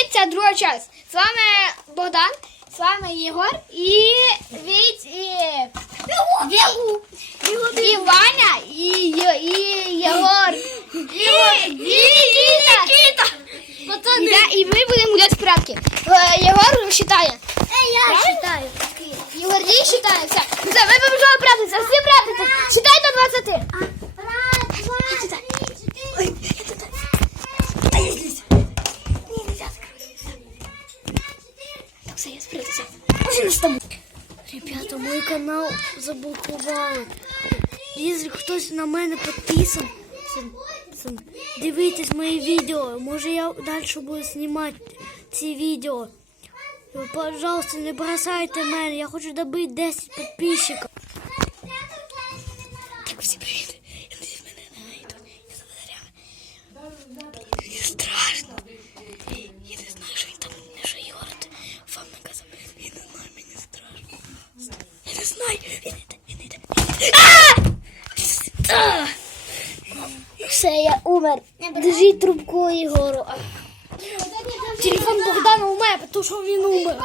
Привіт, друга часть. З вами Богдан, з вами Єгор і Віть і Вігу. І Ваня, і, і Єгор. І, і Нікіта. Да, і ми будемо гуляти в прятки. Е, Єгор считає. Я Правильно? Єгор Дій считає. Все. Так, все, я спрятався. Може. Ребята, мой канал заблокували. Якщо хтось на мене підписан, дивитесь мої відео. Може я далі буду знімати ці відео. Пожалуйста, не бросайте мене. Я хочу добити 10 підписчиків. Так, всім привіт. Я надіюсь, мене не знайдуть. Я задаряла. Мені страшно. Я не знаю, що він там, не що Єгор вам наказав. Я не знаю, мені страшно. Я не знаю. Він йде, він йде. А! Все, я умер. Держіть трубку Ігору. Телефон Богдана у мене, тому що він умер.